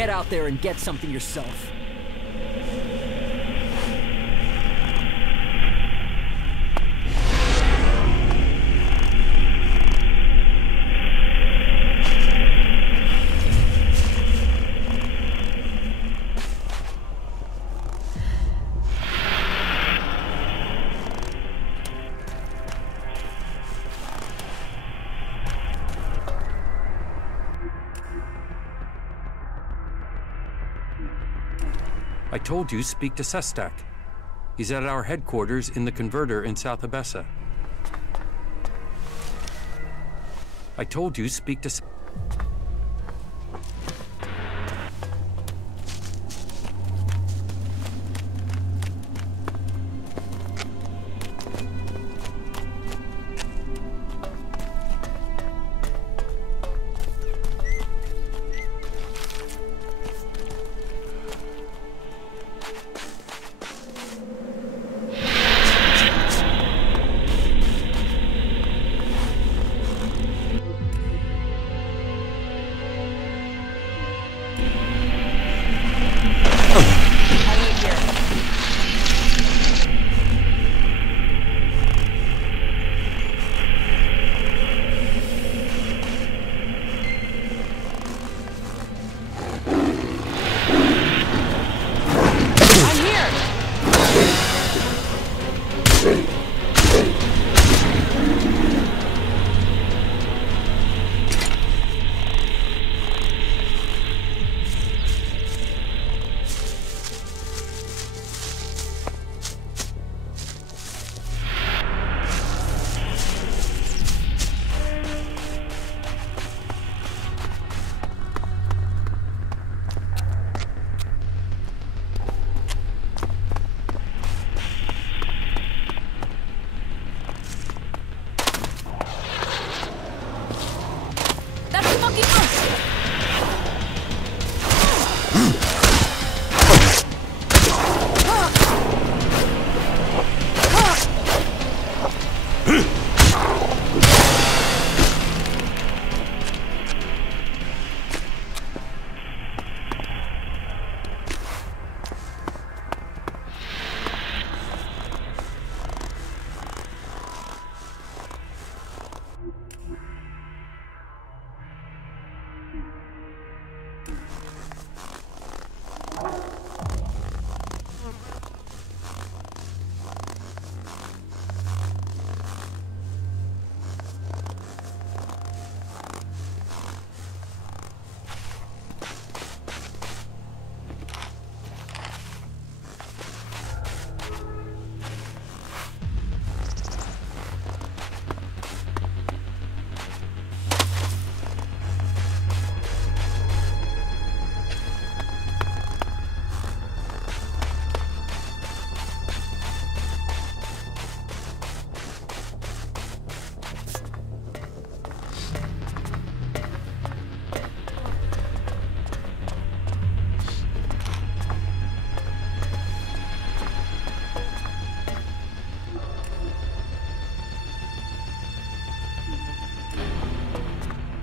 Get out there and get something yourself. I told you, speak to Sestak. He's at our headquarters in the converter in South Abessa. I told you, speak to...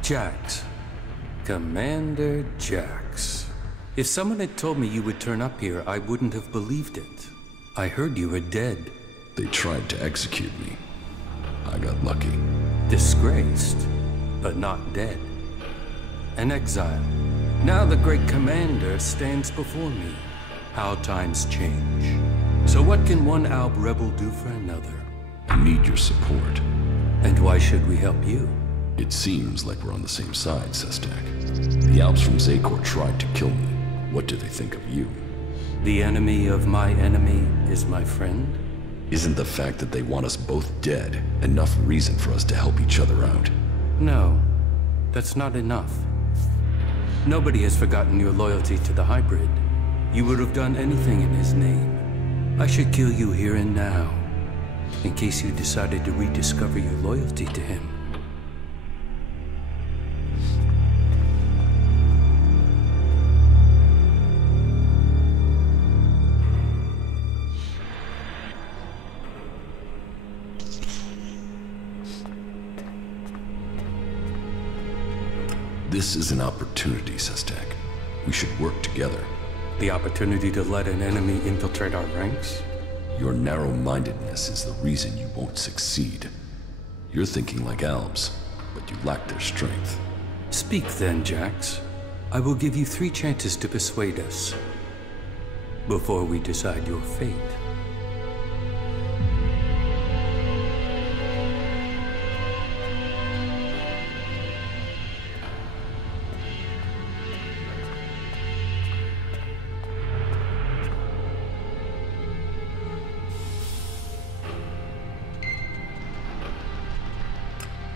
Jax. Commander Jax. If someone had told me you would turn up here, I wouldn't have believed it. I heard you were dead. They tried to execute me. I got lucky. Disgraced, but not dead. An exile. Now the great commander stands before me. How times change. So what can one Alb rebel do for another? I need your support. And why should we help you? It seems like we're on the same side, Sestak. The Alps from Zakor tried to kill me. What do they think of you? The enemy of my enemy is my friend? Isn't the fact that they want us both dead enough reason for us to help each other out? No, that's not enough. Nobody has forgotten your loyalty to the hybrid. You would have done anything in his name. I should kill you here and now, in case you decided to rediscover your loyalty to him. This is an opportunity, Sestak. We should work together. The opportunity to let an enemy infiltrate our ranks? Your narrow-mindedness is the reason you won't succeed. You're thinking like Albs, but you lack their strength. Speak then, Jax. I will give you 3 chances to persuade us before we decide your fate.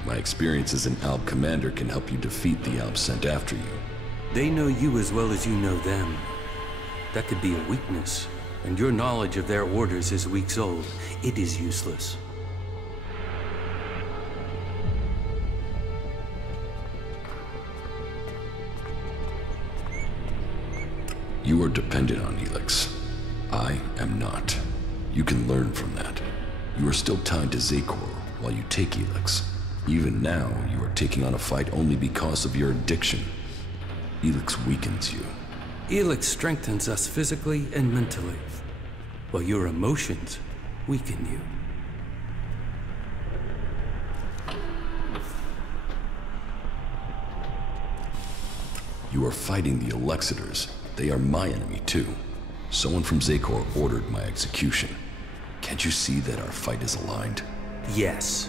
My experience as an Alb commander can help you defeat the Albs sent after you. They know you as well as you know them. That could be a weakness, and your knowledge of their orders is weeks old. It is useless. You are dependent on ELEX. I am not. You can learn from that. You are still tied to Zakor while you take ELEX. Even now, you are taking on a fight only because of your addiction. ELEX weakens you. ELEX strengthens us physically and mentally, while your emotions weaken you. You are fighting the Elexitors. They are my enemy too. Someone from Zakor ordered my execution. Can't you see that our fight is aligned? Yes.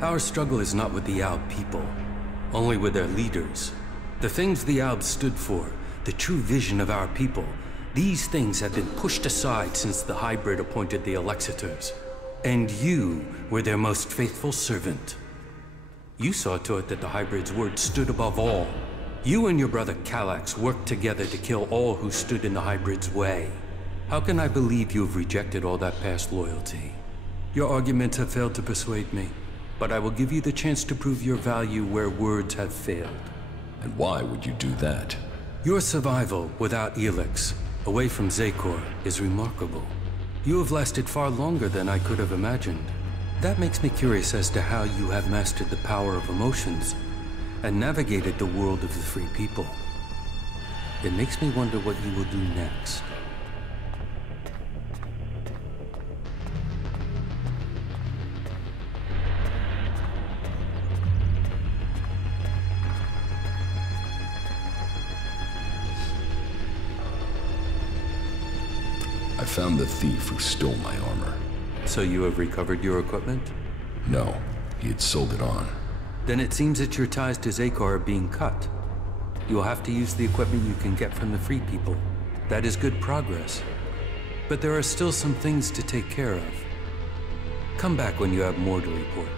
Our struggle is not with the Alb people, only with their leaders. The things the Albs stood for, the true vision of our people, these things have been pushed aside since the hybrid appointed the Elexitors. And you were their most faithful servant. You saw to it that the hybrid's word stood above all. You and your brother Kallax worked together to kill all who stood in the hybrid's way. How can I believe you have rejected all that past loyalty? Your arguments have failed to persuade me, but I will give you the chance to prove your value where words have failed. And why would you do that? Your survival without ELEX, away from Zakor, is remarkable. You have lasted far longer than I could have imagined. That makes me curious as to how you have mastered the power of emotions and navigated the world of the free people. It makes me wonder what you will do next. I found the thief who stole my armor. So you have recovered your equipment? No, he had sold it on. Then it seems that your ties to Zakor are being cut. You will have to use the equipment you can get from the free people. That is good progress. But there are still some things to take care of. Come back when you have more to report.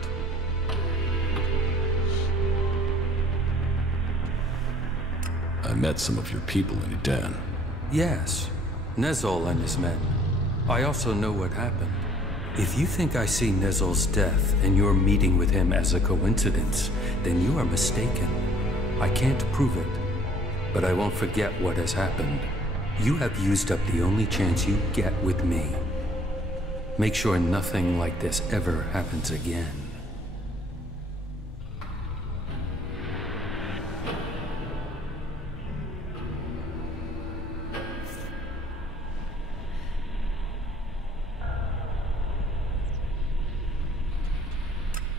I met some of your people in Eden. Yes, Nezol and his men. I also know what happened. If you think I see Nezol's death and your meeting with him as a coincidence, then you are mistaken. I can't prove it, but I won't forget what has happened. You have used up the only chance you get with me. Make sure nothing like this ever happens again.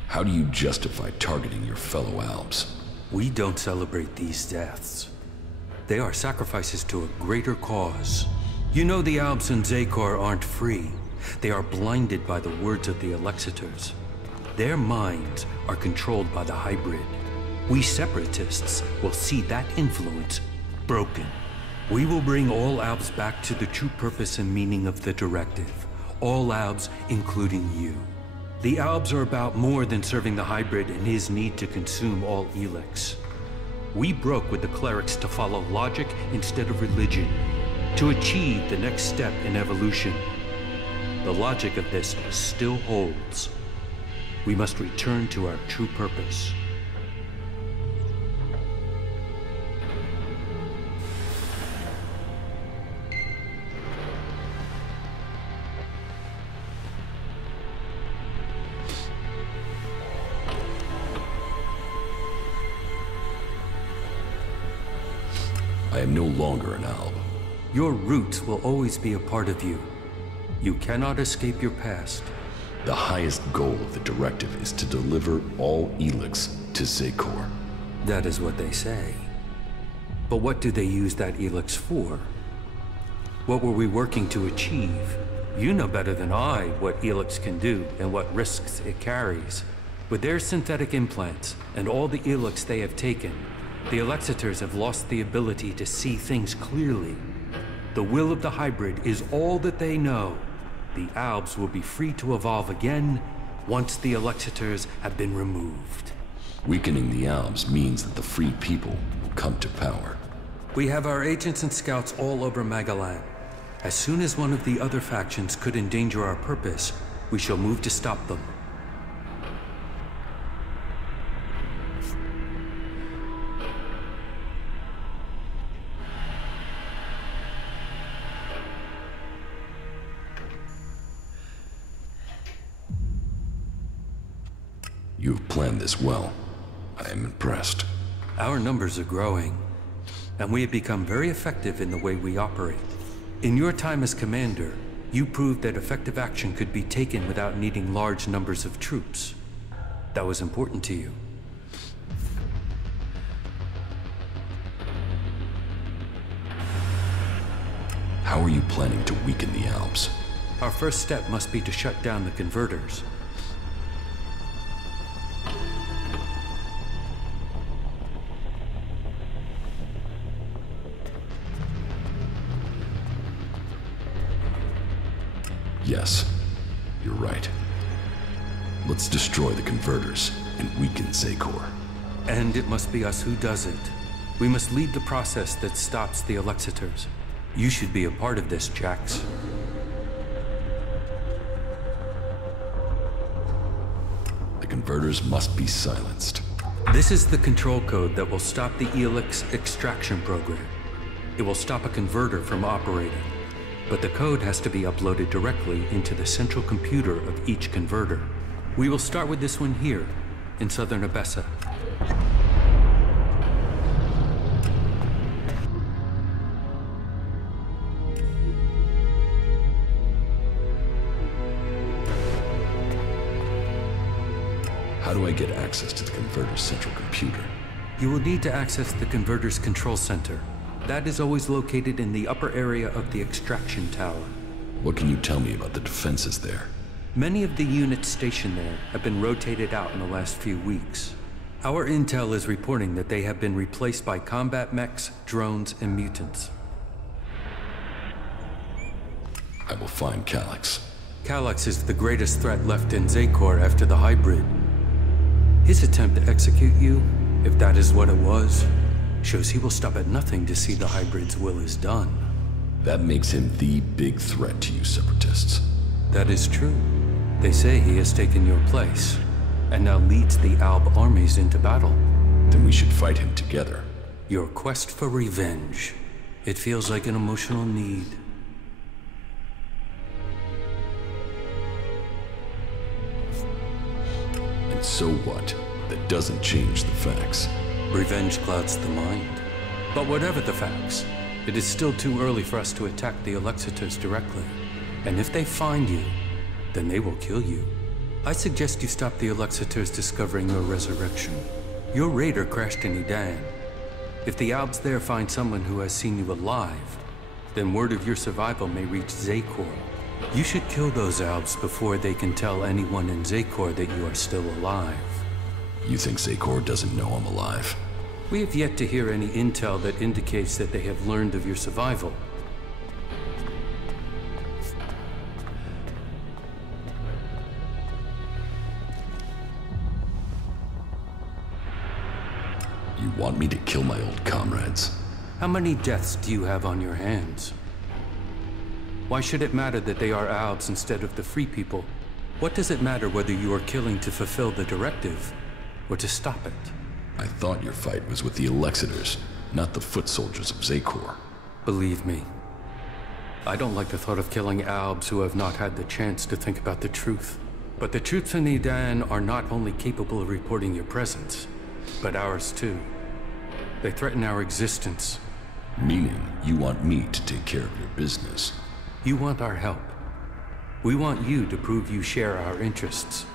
How do you justify targeting your fellow Albs? We don't celebrate these deaths. They are sacrifices to a greater cause. You know the Albs and Zakor aren't free. They are blinded by the words of the Elexitors. Their minds are controlled by the hybrid. We Separatists will see that influence broken. We will bring all Albs back to the true purpose and meaning of the directive. All Albs, including you. The Albs are about more than serving the hybrid and his need to consume all ELEX. We broke with the clerics to follow logic instead of religion, to achieve the next step in evolution. The logic of this still holds. We must return to our true purpose. I am no longer an Alb. Your roots will always be a part of you. You cannot escape your past. The highest goal of the directive is to deliver all ELEX to Zekor. That is what they say. But what do they use that ELEX for? What were we working to achieve? You know better than I what ELEX can do and what risks it carries. With their synthetic implants and all the ELEX they have taken, the Alexiters have lost the ability to see things clearly. The will of the hybrid is all that they know. The Albs will be free to evolve again once the Alexiters have been removed. Weakening the Albs means that the free people will come to power. We have our agents and scouts all over Magalan. As soon as one of the other factions could endanger our purpose, we shall move to stop them. You've planned this well. I am impressed. Our numbers are growing, and we have become very effective in the way we operate. In your time as commander, you proved that effective action could be taken without needing large numbers of troops. That was important to you. How are you planning to weaken the Albs? Our first step must be to shut down the converters. Yes, you're right. Let's destroy the converters and weaken Zekor. And it must be us who does it. We must lead the process that stops the Alexiters. You should be a part of this, Jax. The converters must be silenced. This is the control code that will stop the ELEX extraction program. It will stop a converter from operating. But the code has to be uploaded directly into the central computer of each converter. We will start with this one here, in southern Abessa. How do I get access to the converter's central computer? You will need to access the converter's control center. That is always located in the upper area of the extraction tower. What can you tell me about the defenses there? Many of the units stationed there have been rotated out in the last few weeks. Our intel is reporting that they have been replaced by combat mechs, drones, and mutants. I will find Calyx. Calyx is the greatest threat left in Zekor after the hybrid. His attempt to execute you, if that is what it was, shows he will stop at nothing to see the hybrid's will is done. That makes him the big threat to you Separatists. That is true. They say he has taken your place, and now leads the Alb armies into battle. Then we should fight him together. Your quest for revenge. It feels like an emotional need. And so what? That doesn't change the facts. Revenge clouds the mind. But whatever the facts, it is still too early for us to attack the Alexiters directly. And if they find you, then they will kill you. I suggest you stop the Alexiters discovering your resurrection. Your raider crashed in Edan. If the Albs there find someone who has seen you alive, then word of your survival may reach Zekor. You should kill those Albs before they can tell anyone in Zekor that you are still alive. You think Zekor doesn't know I'm alive? We have yet to hear any intel that indicates that they have learned of your survival. You want me to kill my old comrades? How many deaths do you have on your hands? Why should it matter that they are Albs instead of the free people? What does it matter whether you are killing to fulfill the directive or to stop it? I thought your fight was with the Alexiters, not the foot soldiers of Zekor. Believe me, I don't like the thought of killing Albs who have not had the chance to think about the truth. But the troops in Edan are not only capable of reporting your presence, but ours too. They threaten our existence, Meaning, you want me to take care of your business. You want our help. We want you to prove you share our interests.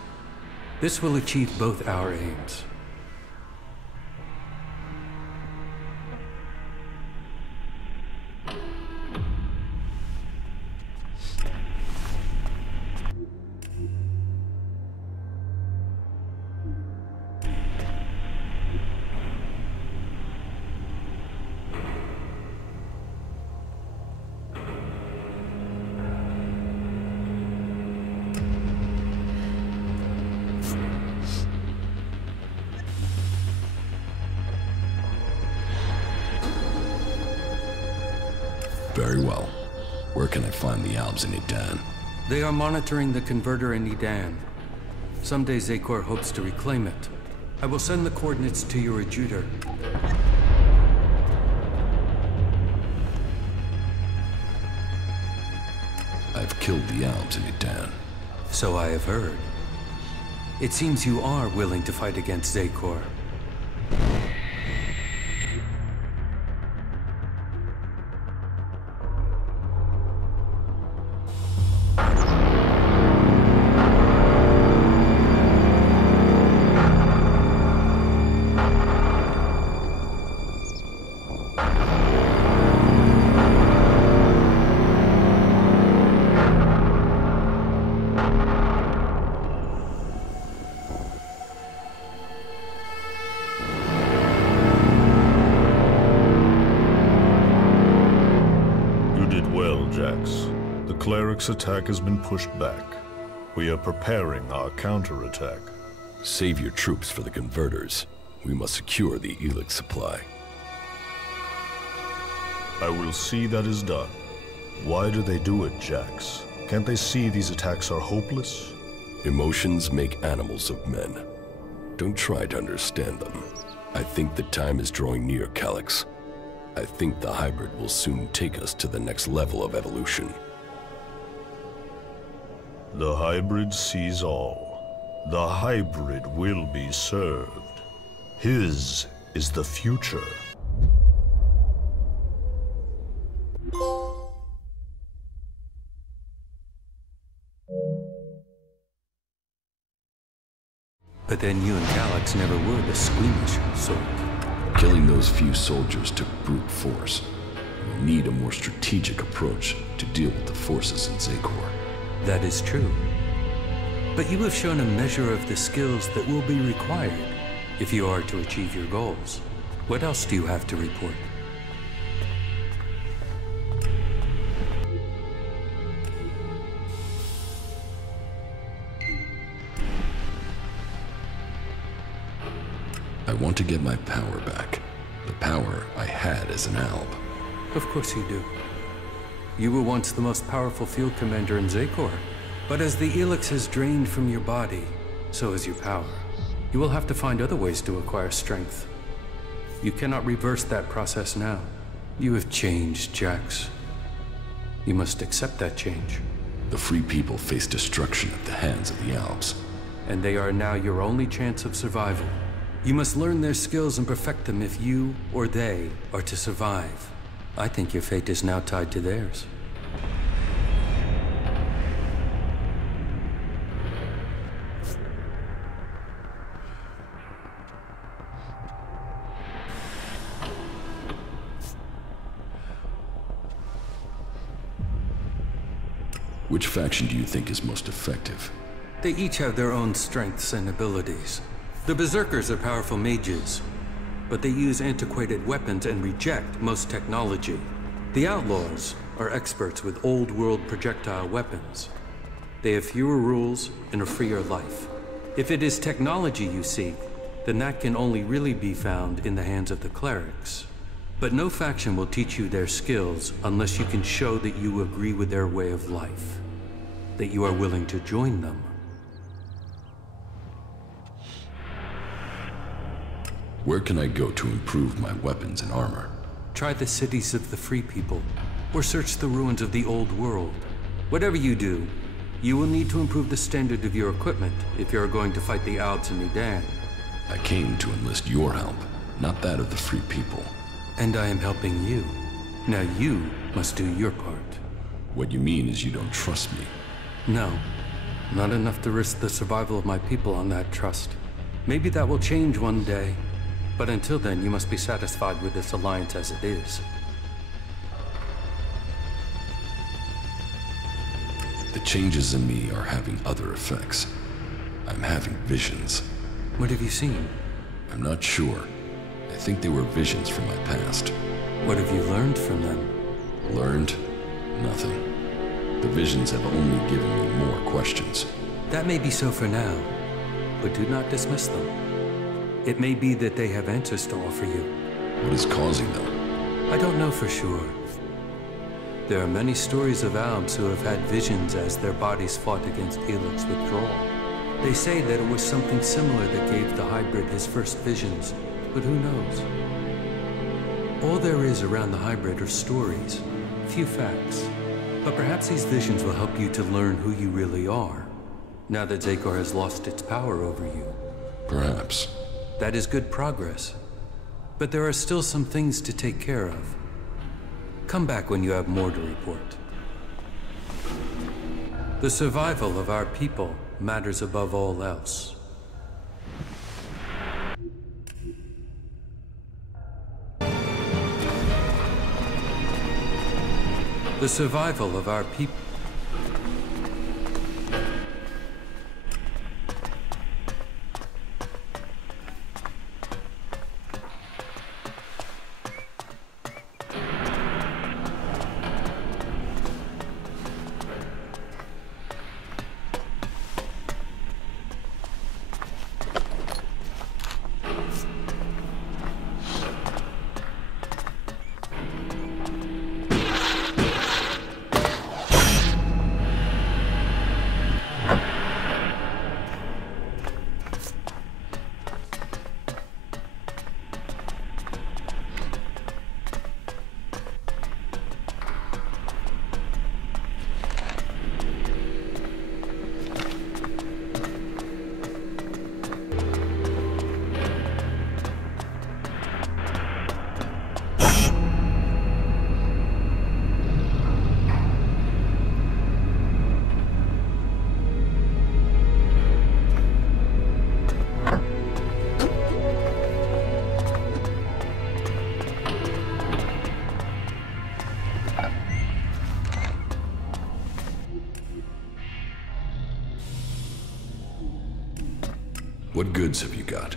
This will achieve both our aims. Very well. Where can I find the Albs in Edan? They are monitoring the converter in Edan. Someday Zakor hopes to reclaim it. I will send the coordinates to your adjutor. I've killed the Albs in Edan. So I have heard. It seems you are willing to fight against Zakor. The cleric's attack has been pushed back. We are preparing our counterattack. Save your troops for the converters. We must secure the ELEX supply. I will see that is done. Why do they do it, Jax? Can't they see these attacks are hopeless? Emotions make animals of men. Don't try to understand them. I think the time is drawing near, Calyx. I think the hybrid will soon take us to the next level of evolution. The hybrid sees all. The hybrid will be served. His is the future. But then you and Calyx never were the squeamish sort. Killing those few soldiers took brute force. We'll need a more strategic approach to deal with the forces in Zakor. That is true. But you have shown a measure of the skills that will be required if you are to achieve your goals. What else do you have to report? I want to get my power back. The power I had as an Alb. Of course you do. You were once the most powerful field commander in Zakor. But as the ELEX has drained from your body, so has your power. You will have to find other ways to acquire strength. You cannot reverse that process now. You have changed, Jax. You must accept that change. The free people face destruction at the hands of the Albs. And they are now your only chance of survival. You must learn their skills and perfect them if you or they are to survive. I think your fate is now tied to theirs. Which faction do you think is most effective? They each have their own strengths and abilities. The Berserkers are powerful mages, but they use antiquated weapons and reject most technology. The Outlaws are experts with old-world projectile weapons. They have fewer rules and a freer life. If it is technology you seek, then that can only really be found in the hands of the clerics. But no faction will teach you their skills unless you can show that you agree with their way of life, that you are willing to join them. Where can I go to improve my weapons and armor? Try the cities of the free people, or search the ruins of the old world. Whatever you do, you will need to improve the standard of your equipment if you are going to fight the Albs in Edan. I came to enlist your help, not that of the free people. And I am helping you. Now you must do your part. What you mean is you don't trust me. No, not enough to risk the survival of my people on that trust. Maybe that will change one day, but until then you must be satisfied with this alliance as it is. The changes in me are having other effects. I'm having visions. What have you seen? I'm not sure. I think they were visions from my past. What have you learned from them? Learned? Nothing. The visions have only given me more questions. That may be so for now, but do not dismiss them. It may be that they have answers to offer you. What is causing them? I don't know for sure. There are many stories of Albs who have had visions as their bodies fought against ELEX withdrawal. They say that it was something similar that gave the hybrid his first visions, but who knows? All there is around the hybrid are stories, few facts. But perhaps these visions will help you to learn who you really are, now that Xacor has lost its power over you. Perhaps. That is good progress. But there are still some things to take care of. Come back when you have more to report. The survival of our people matters above all else. The survival of our people. What goods have you got?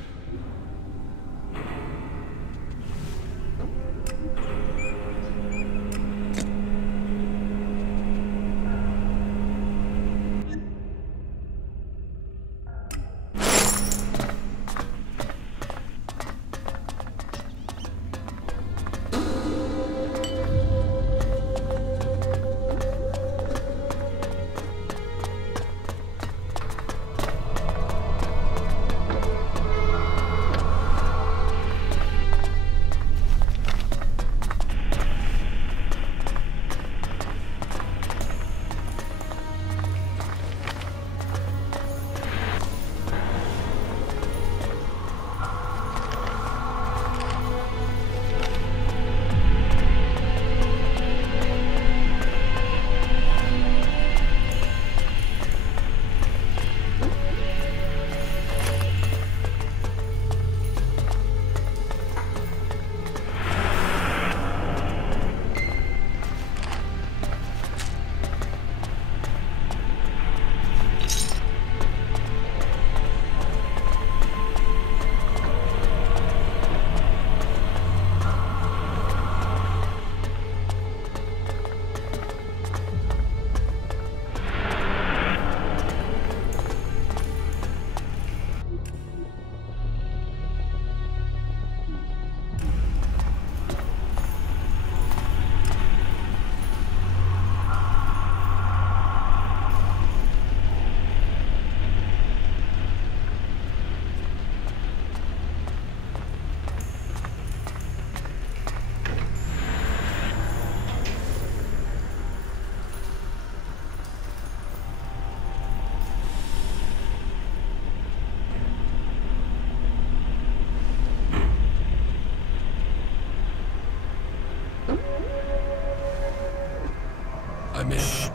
I'm in.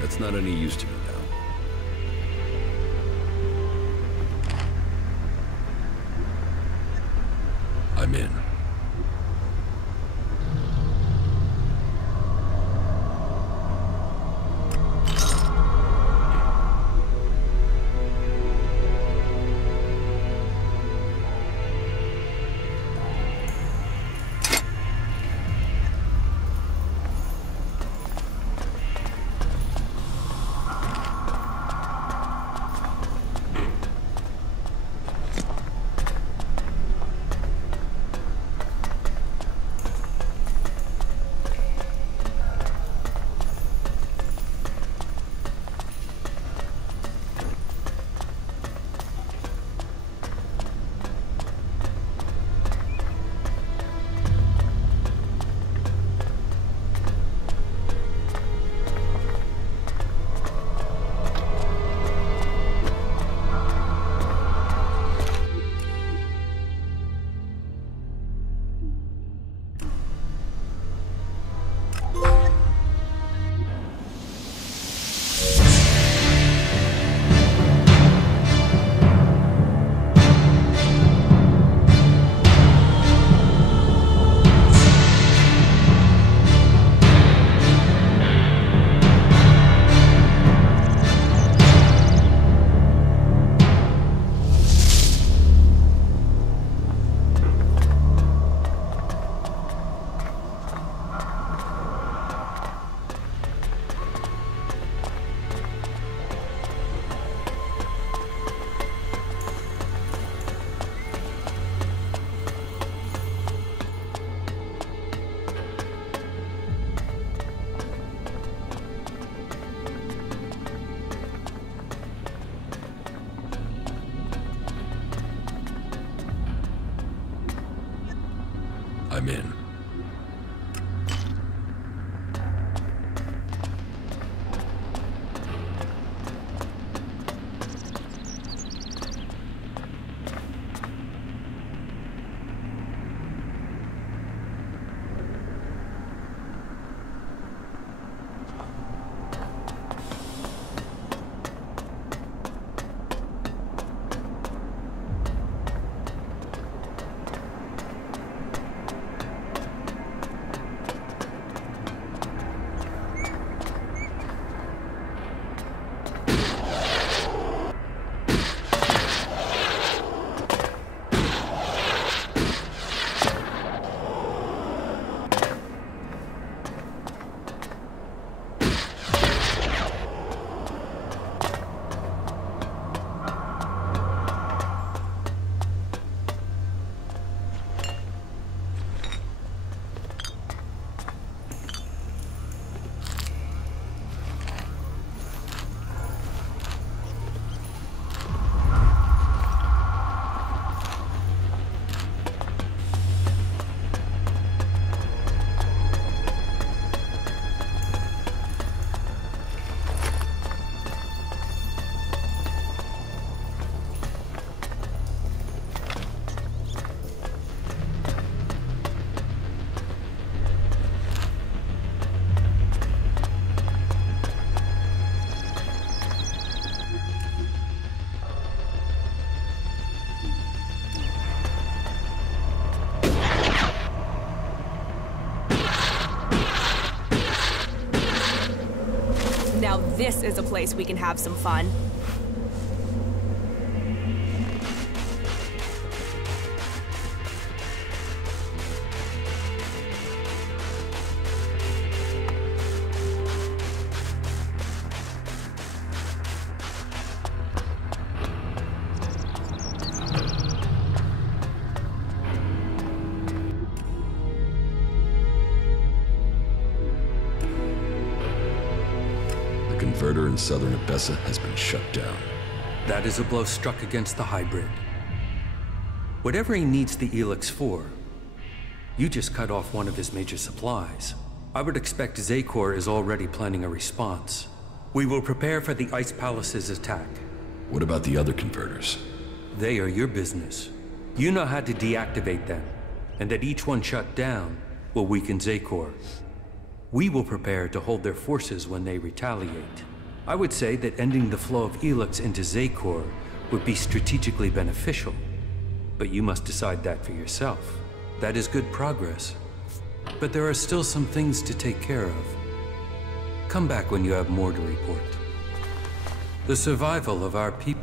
That's not any use to me now. I'm in. I'm in. is a place we can have some fun. The converter in southern Abessa has been shut down. That is a blow struck against the hybrid. Whatever he needs the ELEX for, you just cut off one of his major supplies. I would expect Zakor is already planning a response. We will prepare for the Ice Palace's attack. What about the other converters? They are your business. You know how to deactivate them, and that each one shut down will weaken Zakor. We will prepare to hold their forces when they retaliate. I would say that ending the flow of ELEX into Zakor would be strategically beneficial, but you must decide that for yourself. That is good progress, but there are still some things to take care of. Come back when you have more to report. The survival of our people.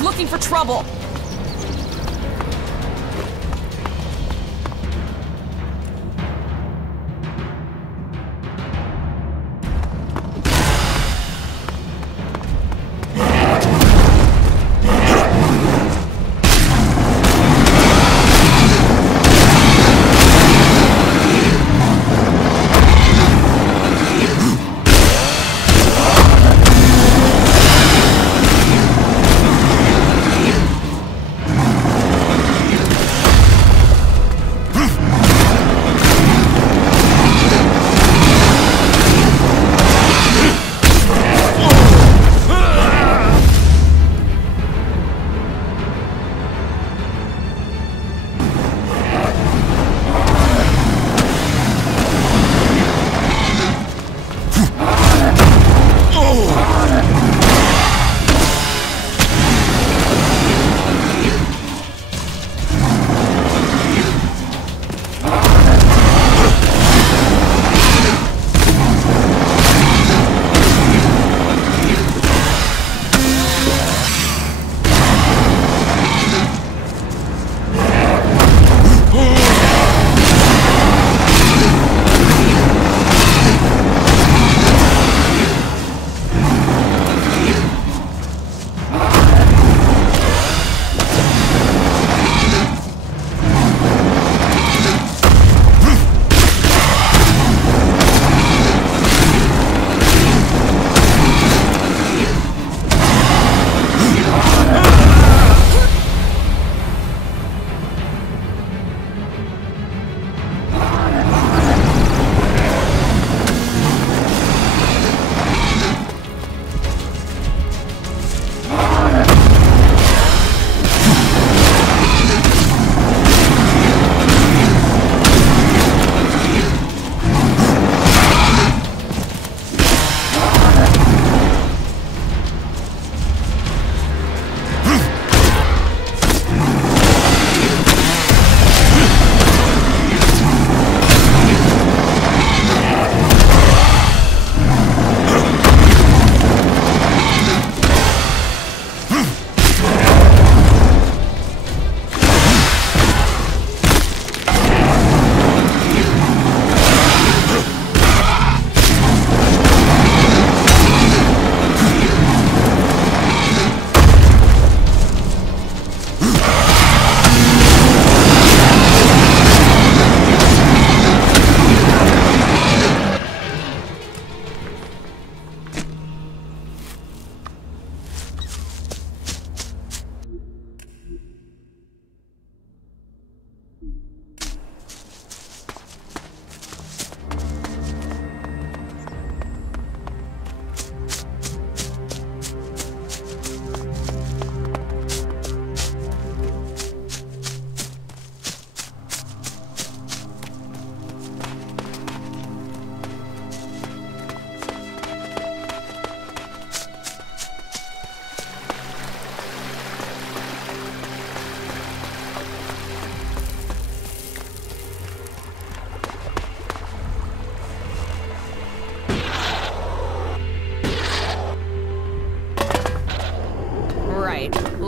He's looking for trouble.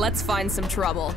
Let's find some trouble.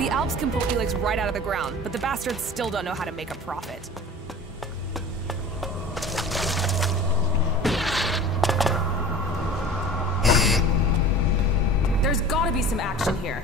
The Alps can pull ELEX right out of the ground, but the bastards still don't know how to make a profit. There's gotta be some action here.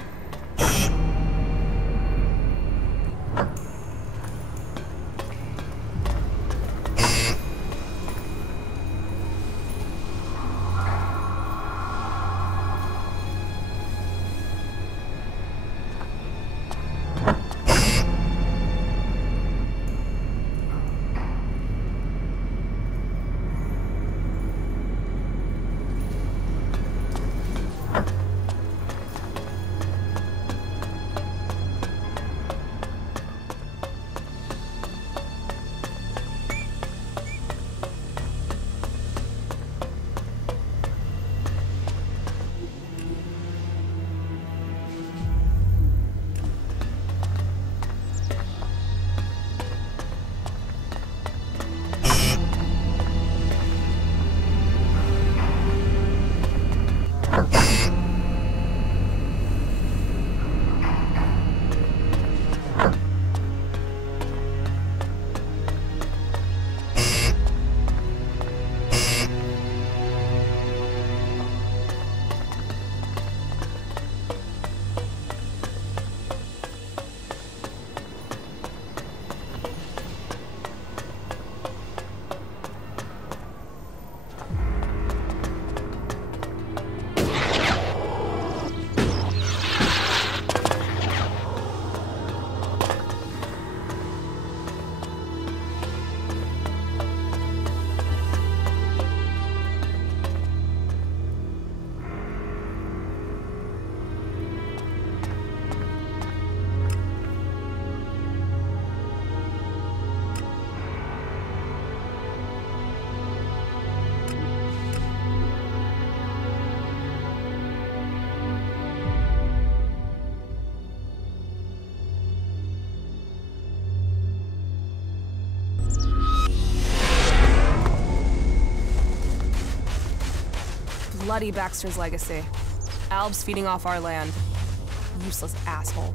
Bloody Baxter's legacy. Albs feeding off our land. Useless asshole.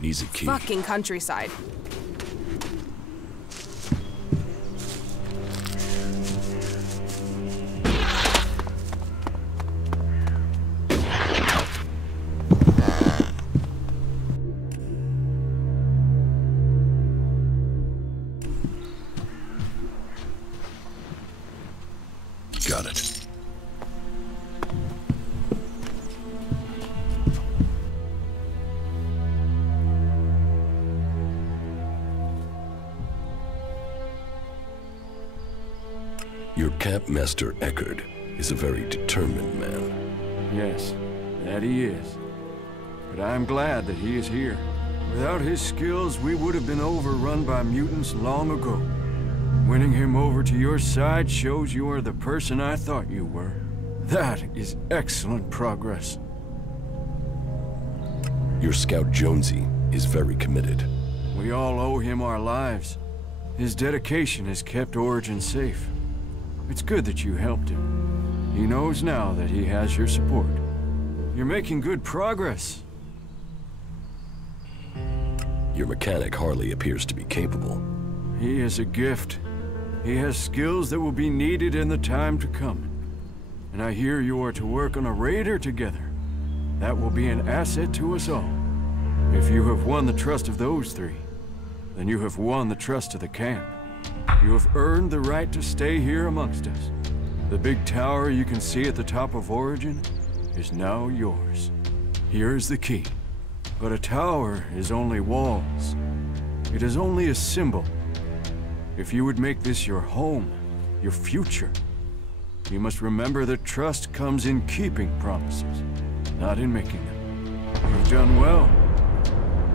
Needs a key. Fucking countryside. Got it. Your Campmaster Eckert is a very determined man. Yes, that he is. But I'm glad that he is here. Without his skills, we would have been overrun by mutants long ago. Winning him over to your side shows you are the person I thought you were. That is excellent progress. Your scout Jonesy is very committed. We all owe him our lives. His dedication has kept Origin safe. It's good that you helped him. He knows now that he has your support. You're making good progress. Your mechanic Harley appears to be capable. He is a gift. He has skills that will be needed in the time to come. And I hear you are to work on a raider together. That will be an asset to us all. If you have won the trust of those three, then you have won the trust of the camp. You have earned the right to stay here amongst us. The big tower you can see at the top of Origin is now yours. Here is the key. But a tower is only walls. It is only a symbol. If you would make this your home, your future, you must remember that trust comes in keeping promises, not in making them. You've done well.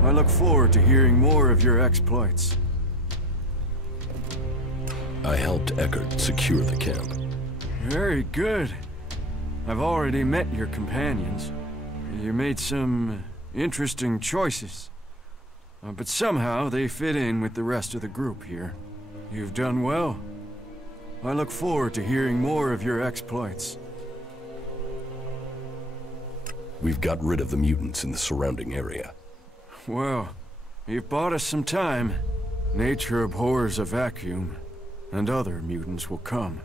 I look forward to hearing more of your exploits. I helped Eckert secure the camp. Very good. I've already met your companions. You made some interesting choices. But somehow they fit in with the rest of the group here. You've done well. I look forward to hearing more of your exploits. We've got rid of the mutants in the surrounding area. Well, you've bought us some time. Nature abhors a vacuum, and other mutants will come.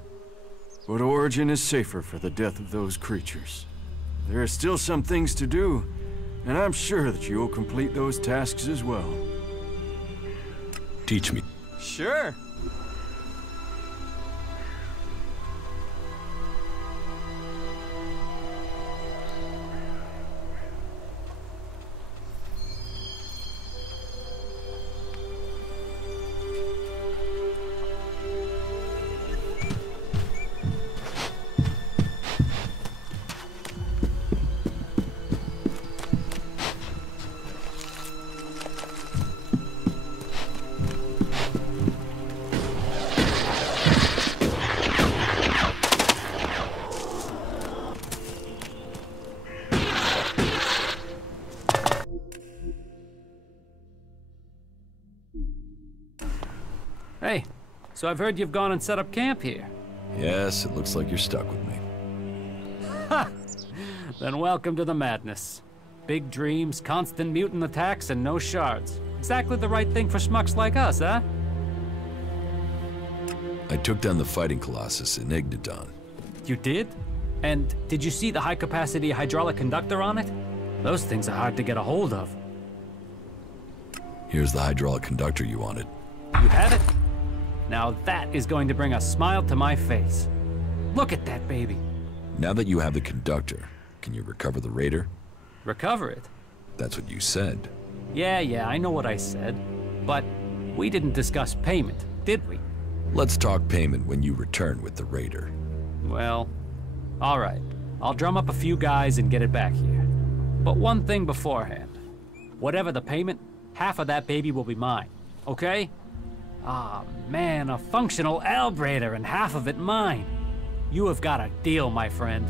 But Origin is safer for the death of those creatures. There are still some things to do, and I'm sure that you'll complete those tasks as well. Teach me. Sure. Hey, so I've heard you've gone and set up camp here. Yes, it looks like you're stuck with me. Ha! Then welcome to the madness. Big dreams, constant mutant attacks, and no shards. Exactly the right thing for schmucks like us, huh? I took down the fighting Colossus in Ignodon. You did? And did you see the high-capacity hydraulic conductor on it? Those things are hard to get a hold of. Here's the hydraulic conductor you wanted. You have it? Now that is going to bring a smile to my face. Look at that baby. Now that you have the conductor, can you recover the Raider? Recover it? That's what you said. Yeah, I know what I said. But we didn't discuss payment, did we? Let's talk payment when you return with the Raider. Well, all right. I'll drum up a few guys and get it back here. But one thing beforehand. Whatever the payment, half of that baby will be mine, okay? Ah, man, a functional Albrader and half of it mine. You have got a deal, my friend.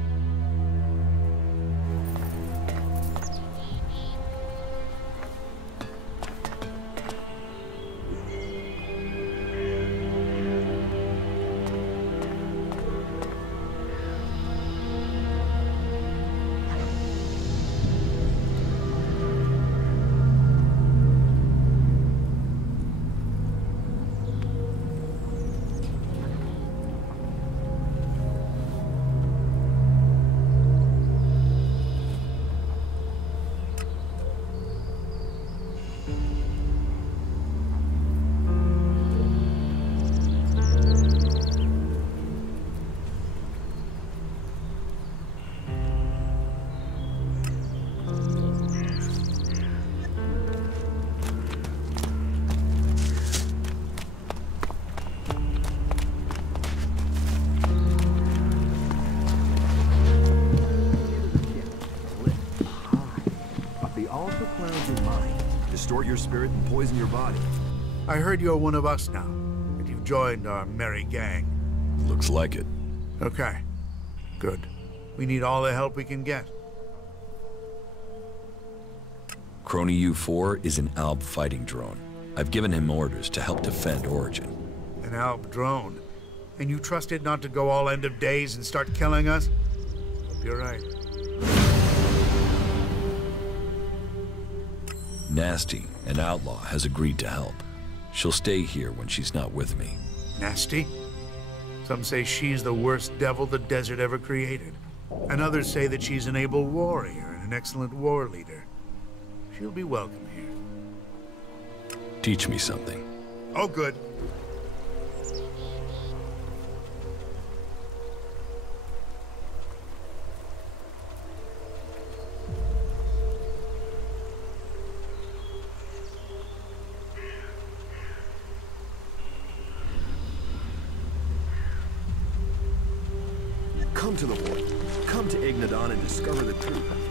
cloud your mind, distort your spirit, and poison your body. I heard you're one of us now, that you've joined our merry gang. Looks like it. Okay. Good. We need all the help we can get. Crony U-4 is an ALB fighting drone. I've given him orders to help defend Origin. An ALB drone. And you trust it not to go all end of days and start killing us? Hope you're right. Nasty, an outlaw, has agreed to help. She'll stay here when she's not with me. Nasty? Some say she's the worst devil the desert ever created. And others say that she's an able warrior and an excellent war leader. She'll be welcome here. Teach me something. Oh, good. Come to the war. Come to Ignadon and discover the truth.